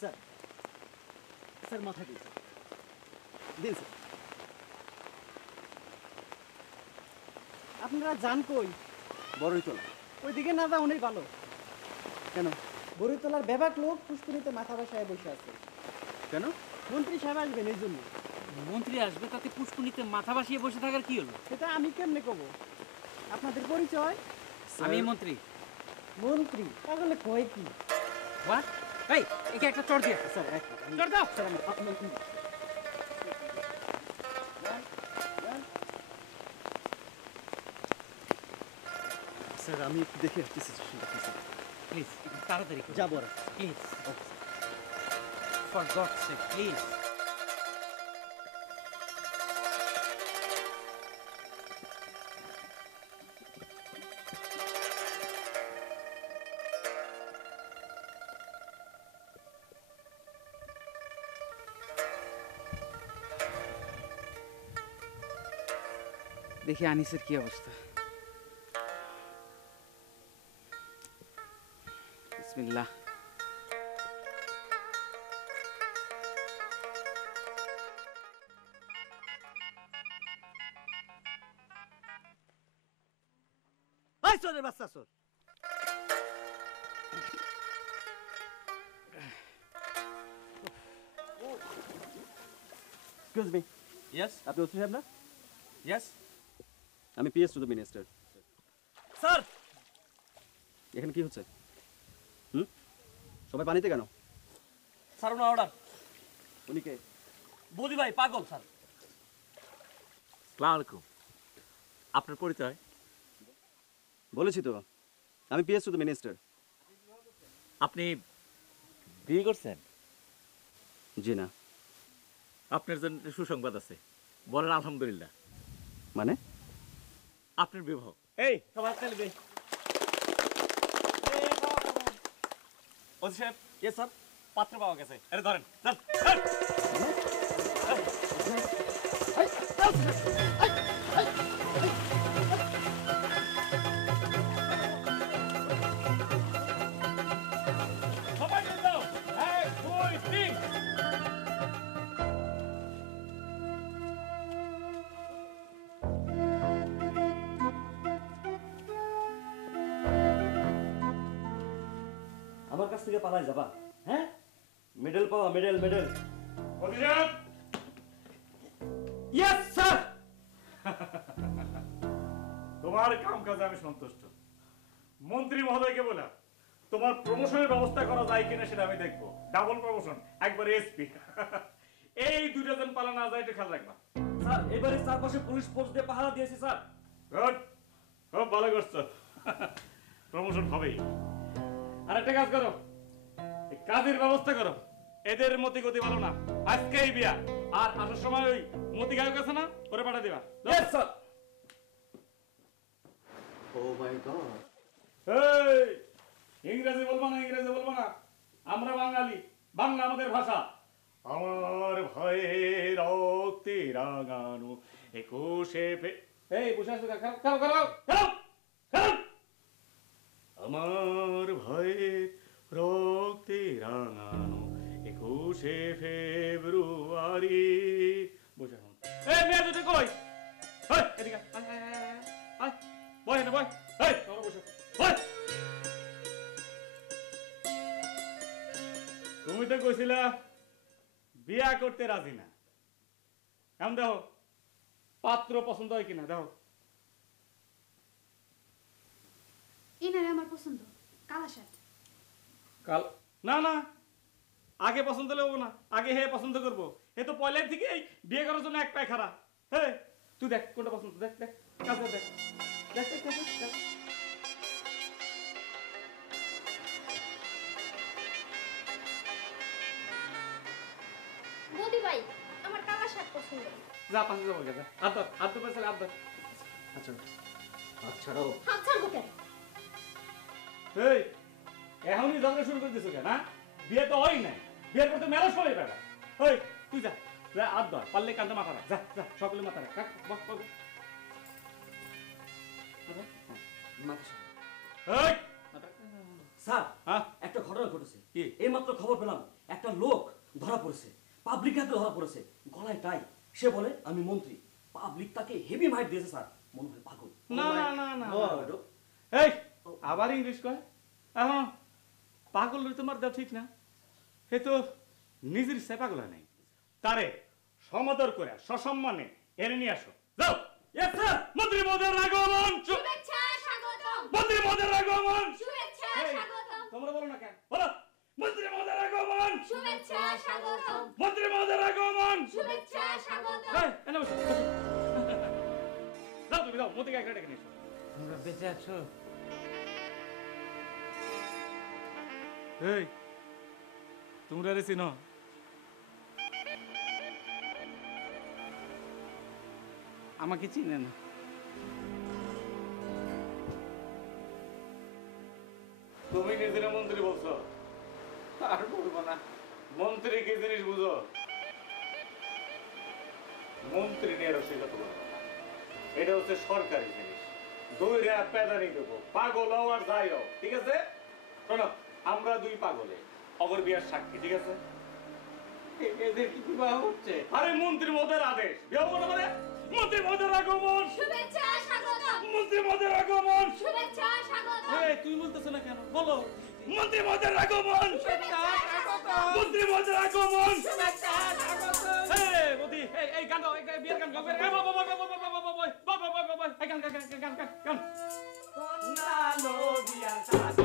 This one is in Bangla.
স্যার স্যার মাথা দিন দিন স্যার। আপনারা যান কই? বড়ইতলা। ওইদিকে না যাও অনেক ভালো। কেন? বড়ইতলার বেবাক লোক পুষ্করিতে মাথা বসায় বসে আছে। কেন? মন্ত্রী সাহেব আসবেন এই জন্য। মন্ত্রী আসবে তাতে পুষ্কুনিতে মাথা ভাসিয়ে বসে থাকার কি হলো? সেটা আমি কেমনে কব? আপনাদের পরিচয়? আমি মন্ত্রী। মন্ত্রী তাহলে কয় কি? হোয়াট? এই একে একটা চড় দিয়ে। স্যার চড় দাও। স্যার আপনার স্যার আমি একটু দেখে আসছি সিচুয়েশনটা কি স্যার। প্লিজ তাড়াতাড়ি যাবো আর please for god's sake please. দেখি আনিসের কি অবস্থা। বিসমিল্লাহ। এই চোরের বাচ্চা চোর। Excuse me. ইয়েস আপনি ওসি সাহেব না? ইয়েস আমি PS to the minister. Sir. এখানে কি হচ্ছে? সবাই পানিতে কেন? স্যার ওনার অর্ডার। উনি কে? বৌদি ভাই পাগল স্যার। আসসালামু আলাইকুম। আপনার পরিচয়? বলেছি তো আমি পিএস টু দ্য মিনিস্টার। আপনি বিয়ে করছেন? জি না। আপনার জন্য একটা সুসংবাদ আছে, বলেন আলহামদুলিল্লাহ। মানে? আপনার বিবাহ। এই সবাই চলবে। ওসি সাহেব ইয়েস স্যার পাত্র পাওয়া গেছে। আরে ধরেন সবাই দাও। 1 2 3। আমার কাছ থেকে পালাই যাবা? হ্যাঁ, মেডেল পাওয়া, মেডেল মেডেল। ওসি সাহেব ইয়েস স্যার। তোমার কাম কাজে আমি সন্তুষ্ট। মন্ত্রী মহোদয়কে বলা তোমার প্রমোশনের ব্যবস্থা করা যায় কিনা সেটা আমি দেখবো। ডাবল প্রমোশন, একবারে এসপি। এই দুইটা জন পালা না যায় একটু খেয়াল রাখবা। স্যার এবারে চারপাশে পুলিশ ফোর্স দিয়ে পাহারা দিয়েছি স্যার। গুড, খুব ভালো করছো। প্রমোশন হবেই। আর একটা কাজ করো, এই কাজের ব্যবস্থা করো। এদের মতি গতি ভালো না, আজকেই বিয়া। আর আসার সময় ওই মতি গায়ক আছে না, ওরে পাঠা দিবা। Yes sir. Oh my god. এই ইংরেজি বলবো না, ইংরেজি বলবো না। আমরা বাঙালি, বাংলা আমাদের ভাষা। আমার ভয়ে রক্তে রাঙানো 21শে এই বসে আছো খাও খাও খাও খাও খাও। আমার ভয়ে রক্তে রাঙানো 21শে ফেব্রুয়ারি। বসে এখন এই মেয়ে দুটো কই? এই এদিকে আয় আয় আয় আয় বয় না বয়। এই তোমরা বসো বয়। তুমি তো কইছিলা বিয়া করতে রাজি না। এখন দেখো পাত্র পছন্দ হয় কিনা দেখো। এনারে আমার পছন্দ, কালা শার্ট। কাল না না, আগে পছন্দ হলে না, আগে হে পছন্দ করবো। হে তো পয়লার থেকে বিয়ে করার জন্য এক পায়ে খাড়া। হে তুই দেখ কোনটা পছন্দ, দেখ দেখ কাছে দেখ দেখ দেখ দেখ দেখ। বৌদি ভাই আমার কালা শার্ট পছন্দ। যা পাশে যাবো যা হাত ধর হাত ধর পাশে হাত ধর। আচ্ছা হাত ছাড়াও। হাত ছাড়বো কেন? এই এখনই ঝগড়া শুরু করে দিছো কেন? হ্যাঁ, বিয়ে তো হয় নাই, বিয়ের পর তো মেলা সময় পেলা। ওই তুই যা যা হাত ধর, পারলে কান্দে মাথা রাখ, যা যা সকলে মাথা রাখ। বস বস। স্যার হ্যাঁ একটা ঘটনা ঘটেছে। কি? এই মাত্র খবর পেলাম একটা ধরা পড়েছে, পাবলিক হাতে ধরা পড়েছে, গলায় টাই। সে বলে আমি মন্ত্রী। পাবলিক তাকে হেভি মাইট দিয়েছে স্যার, মনে হয় পাগল। না না না না God. এই আবার ইংলিশ কয় এখন পাগল তোমার দেওয়া ঠিক না। হে তো নিজের ইচ্ছায় পাগল হয় নাই, তারে সমাদর করে সসম্মানে এনে নিয়ে আসো। যাও। Yes sir. মন্ত্রী মহোদয়ের আগমন, শুভেচ্ছা স্বাগতম মন্ত্রী মহোদয়ের আগমন। শুভেচ্ছা এই, স্বাগতম তোমরা বলো না কেন? বলো মন্ত্রী মহোদয়ের আগমন, শুভেচ্ছা স্বাগতম মন্ত্রী মহোদয়ের আগমন। শুভেচ্ছা স্বাগতম এই, এনে বসো, বসো। যাও তুমি যাও, মন্ত্রীকে একটা ডেকে নিয়ে এসো। তোমরা বেঁচে আছো? এই তোমরা রে চিনো? আমাকে চিনে না। তুমি নিজের মন্ত্রী বলছো, আর বলবো না। মন্ত্রী কি জিনিস বুঝো? মন্ত্রী নিয়ে রসিকতা করবো না। এটা হচ্ছে সরকারি জিনিস, দইরা পেদানি দেবো, পাগল হও আর যাই হও, ঠিক আছে? শোনো, আমরা দুই পাগলে অগর বিয়ার সাক্ষী, ঠিক আছে? এদের কি বিবাহ হচ্ছে? আরে মন্ত্রী মহোদয়ের আদেশ, বিয়ে হবো না মানে? মন্ত্রী মহোদয়ের আগমন, শুভেচ্ছা স্বাগতম মন্ত্রী মহোদয়ের আগমন। শুভেচ্ছা স্বাগতম এই তুই বলতেছ না কেন? বলো। মন্ত্রী মহোদয়ের আগমন, শুভেচ্ছা স্বাগতম মন্ত্রী মহোদয়ের আগমন। শুভেচ্ছা স্বাগতম এই মোদি, এই গান গাও, এই বিয়ের গান গাও। এই বাবা বাবা বাবা বাবা বাবা বাবা বাবা বাবা, এই গান গান গান গান গান গান। কন্যা লো বিয়ার সাজ